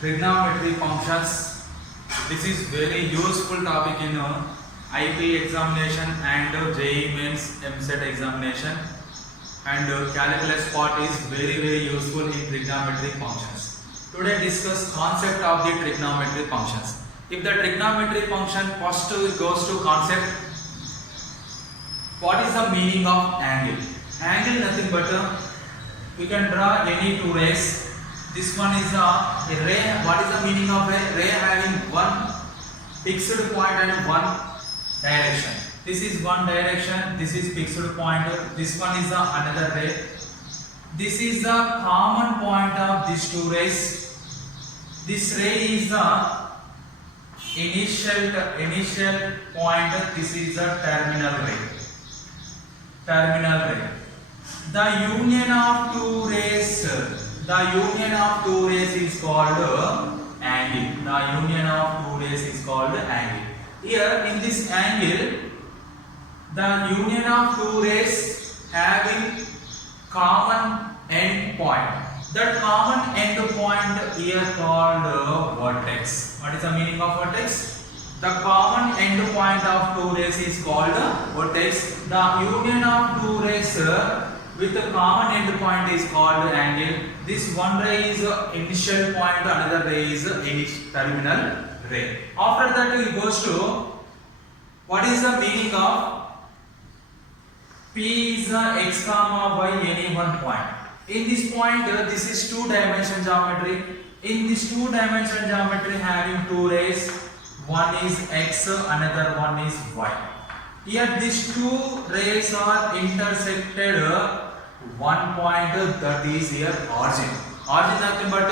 Trigonometry functions. This is very useful topic in IP examination and JEE Mains MSET examination, and calculus part is very useful in trigonometry functions. Today discuss concept of the trigonometry functions. If the trigonometry function first goes to concept, what is the meaning of angle? Angle nothing but we can draw any two rays. This one is a ray. What is the meaning of a ray? Having one fixed point and one direction. This is one direction. This is fixed point. This one is another ray. This is the common point of these two rays. This ray is the initial point. This is a terminal ray. The union of two rays. The union of two rays is called angle. The union of two rays is called angle. Here in this angle, the union of two rays having common end point. That common end point here called vertex. What is the meaning of vertex? The common end point of two rays is called vertex. The union of two rays with the common end point is called angle. This one ray is initial point, another ray is terminal ray. After that we goes to what is the meaning of P is x comma y any one point. In this point this is two dimension geometry. In this two dimension geometry having two rays, one is x, another one is y. Here these two rays are intersected one point, that is here origin. Origin nothing but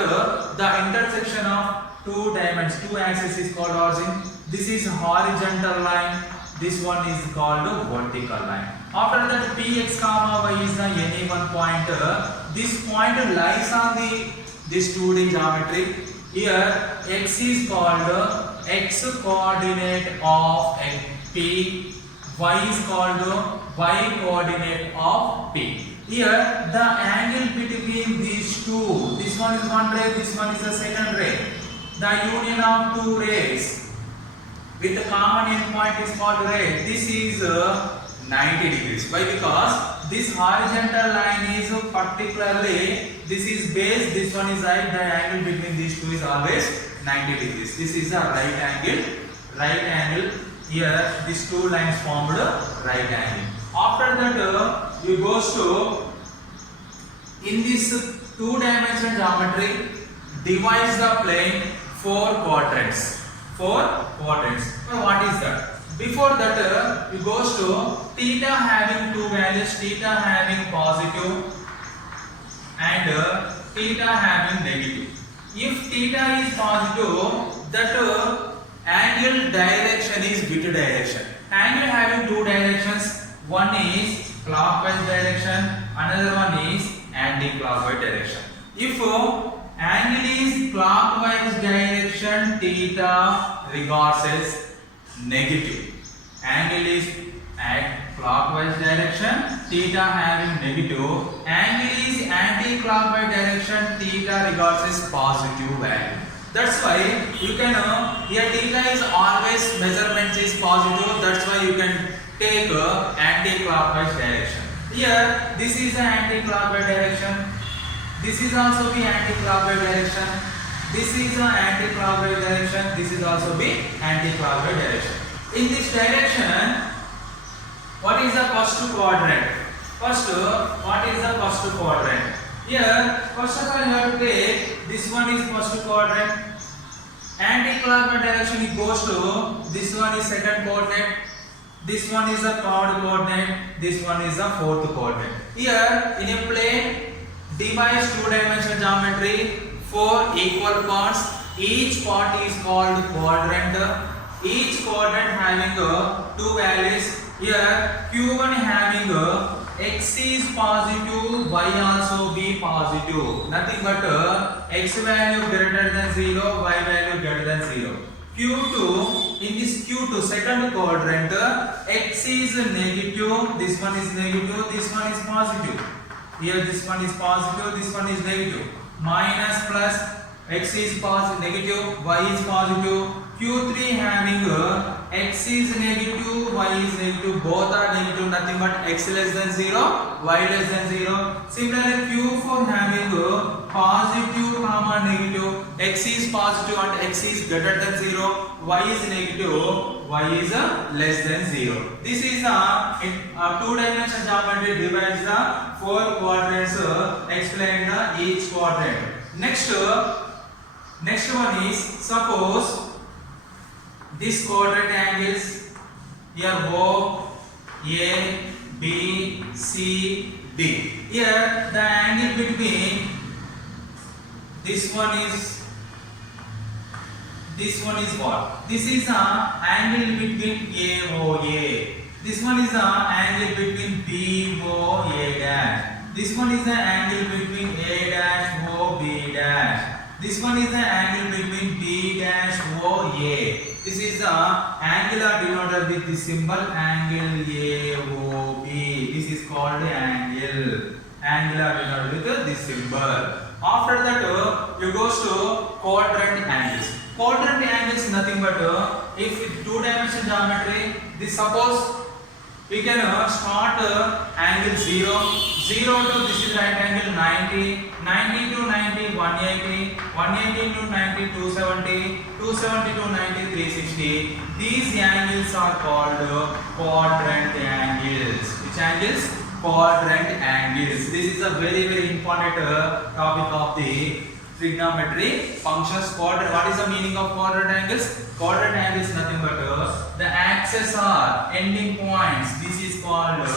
the intersection of two dimensions, two axes is called origin. This is horizontal line. This one is called vertical line. After that px comma y is the any one point. This point lies on this 2D geometry. Here x is called x coordinate of p. Y is called y coordinate of p. Here the angle between these two, this one is one ray, this one is the second ray. The union of two rays with the common end point is called ray. This is 90 degrees. Why? Because this horizontal line is particularly, this is base, this one is height. The angle between these two is always 90 degrees. This is a right angle. Right angle. Here these two lines formed right angle. After that you goes to, in this two dimension geometry, divides the plane four quadrants. What is that? Before that you goes to theta having two values, theta having positive and theta having negative. If theta is positive, that angle direction is which direction? Angle having two directions. One is clockwise direction, another one is anti-clockwise direction. If angle is clockwise direction, theta regards as negative. Angle is at clockwise direction, theta having negative. Angle is anti-clockwise direction, theta regards as positive value. That's why you can here theta is always measurement is positive. That's why you can take anti-clockwise direction. Here this is an anti-clockwise direction. This is also be anti-clockwise direction. This is an anti-clockwise direction. This is also be anti-clockwise direction. In this direction, what is the first quadrant? What is the first quadrant? Here, first of all, you have to take this one is first quadrant. Anti-clockwise direction it goes to, this one is second quadrant. This one is the third quadrant. This one is the fourth quadrant. Here, in a plane, divides two dimension geometry, four equal parts. Each part is called quadrant. Each quadrant having two values. Here Q1 having x is positive, y also be positive. Nothing but x value greater than 0, y value greater than 0. Q2, in this Q2 second quadrant, x is negative, this one is negative, this one is positive. Here this one is positive, this one is negative. Minus plus x is positive, negative, y is positive. Q3 having x is negative, y is negative, both are negative, nothing but x less than 0, y less than 0. Similarly, Q4 having positive comma negative, x is positive and x is greater than 0, y is negative, y is less than 0. This is the two-dimensional geometry divides the four quadrants, explain the each quadrant. Next one is, suppose this quadrant angles here O, A, B, C, D. Here the angle between this one is what? This is the angle between AOA. This one is the angle between BOA dash. This one is the angle between A dash OB dash. This one is the angle between B dash OA. This is the angle are denoted with the symbol angle AOB. This is called angle. Angle are denoted with this symbol. After that, you goes to quadrant angles. Quadrant angle is nothing but if two-dimensional geometry. This suppose we can start angle 0 to this is right angle 90, 90 to 90 180, 180 to 90 270, 270 to 90 360. These angles are called quadrant angles. Which angles? Quadrant angles. This is a very important topic of the trigonometry functions. Quadrant. What is the meaning of quadrant angles? Quadrant angles is nothing but the axes are ending points. This is called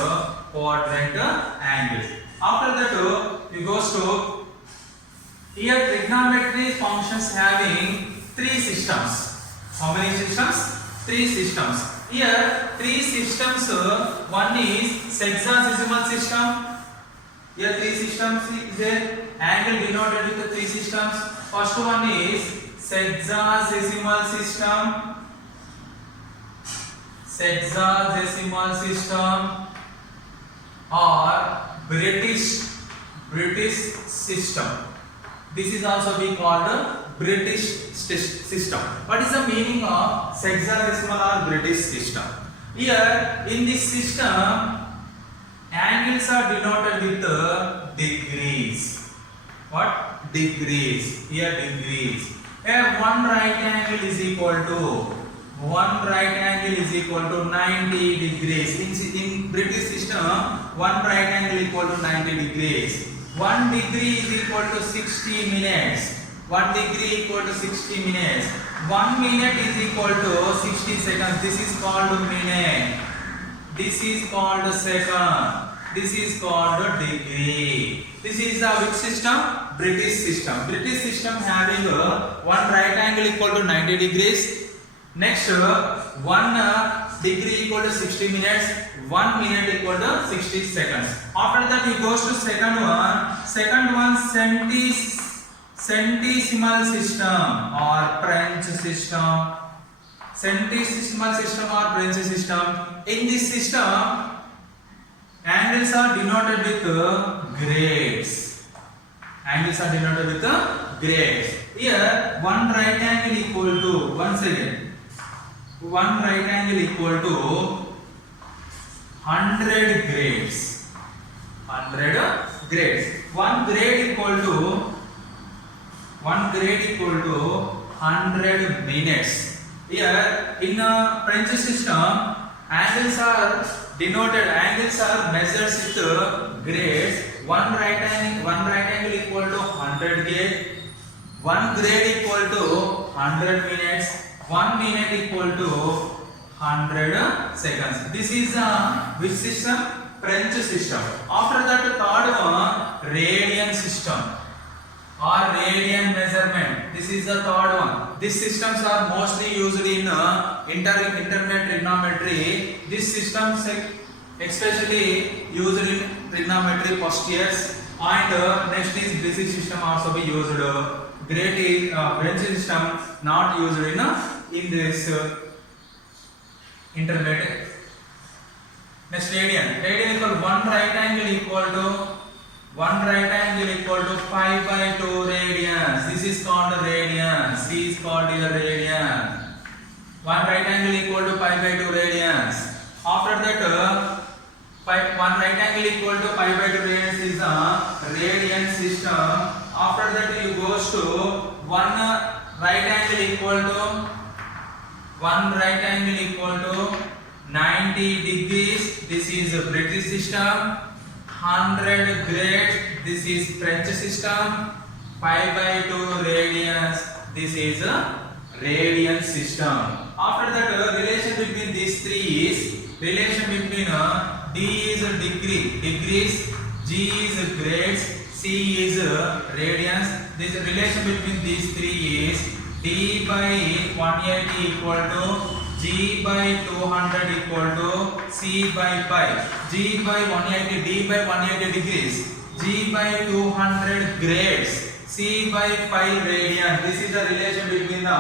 quadrant angles. After that, you goes to here trigonometry functions having three systems. How many systems? Three systems. Here three systems. One is sexagesimal system. Here three systems is there. Angle denoted with the three systems. First one is sexagesimal system. Sexagesimal system or British system. This is also being called British system. What is the meaning of sexagesimal or British system? Here in this system, angles are denoted with degrees. What? Degrees. Here degrees. Here one right angle is equal to 90 degrees. In British system, one right angle equal to 90 degrees. 1 degree is equal to 60 minutes. 1 degree equal to 60 minutes. 1 minute is equal to 60 seconds. This is called minute. This is called second. This is called degree. This is the which system? British system. British system having one right angle equal to 90 degrees. Next, 1 degree equal to 60 minutes. 1 minute equal to 60 seconds. After that, he goes to second one. Second one, centesimal system or French system. Centesimal system or French system. In this system, angles are denoted with grades. Angles are denoted with grades. Here, one right angle equal to, once again, one right angle equal to 100 grades. 100 grades. One grade equal to 100 minutes. Here in a French system, angles are denoted. Angles are measured with grades. One right angle equal to 100 grade. One grade equal to 100 minutes. 1 minute equal to 100 seconds. This is which system? French system. After that, third one, radian system or radian measurement. This is the third one. These systems are mostly used in intermediate trigonometry. These systems especially used in trigonometry first years. And next is British system also be used. Great is French system not used in this intermediate. Next, radian. Radian equal one right angle equal to One right angle equal to pi by 2 radians. This is called radian. C is called here radian. One right angle equal to pi by 2 radians. After that, one right angle equal to pi by 2 radians is a radian system. After that, you goes to one right angle equal to 90 degrees. This is a British system. 100 grades. This is French system. Pi by 2 radians. This is a radian system. After that, relation between these three is relation between D is degrees, G is grades, C is radians. This relation between these three is D by 180 equal to G by 200 equal to C by pi. G by 180, D by 180 degrees, G by 200 grades, C by pi radian. This is the relation between the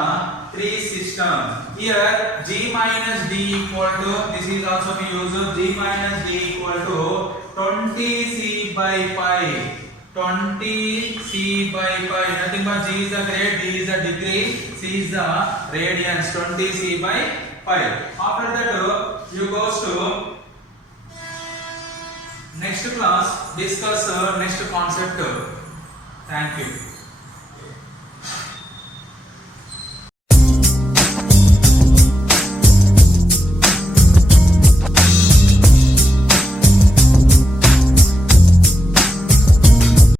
three systems. Here G minus D equal to, this is also we use G minus D equal to 20 C by pi. 20 C by pi. Nothing but G is the grade, D is the degree, C is the radians. 20 C by pi. After that, you goes to next class, discuss next concept. Thank you.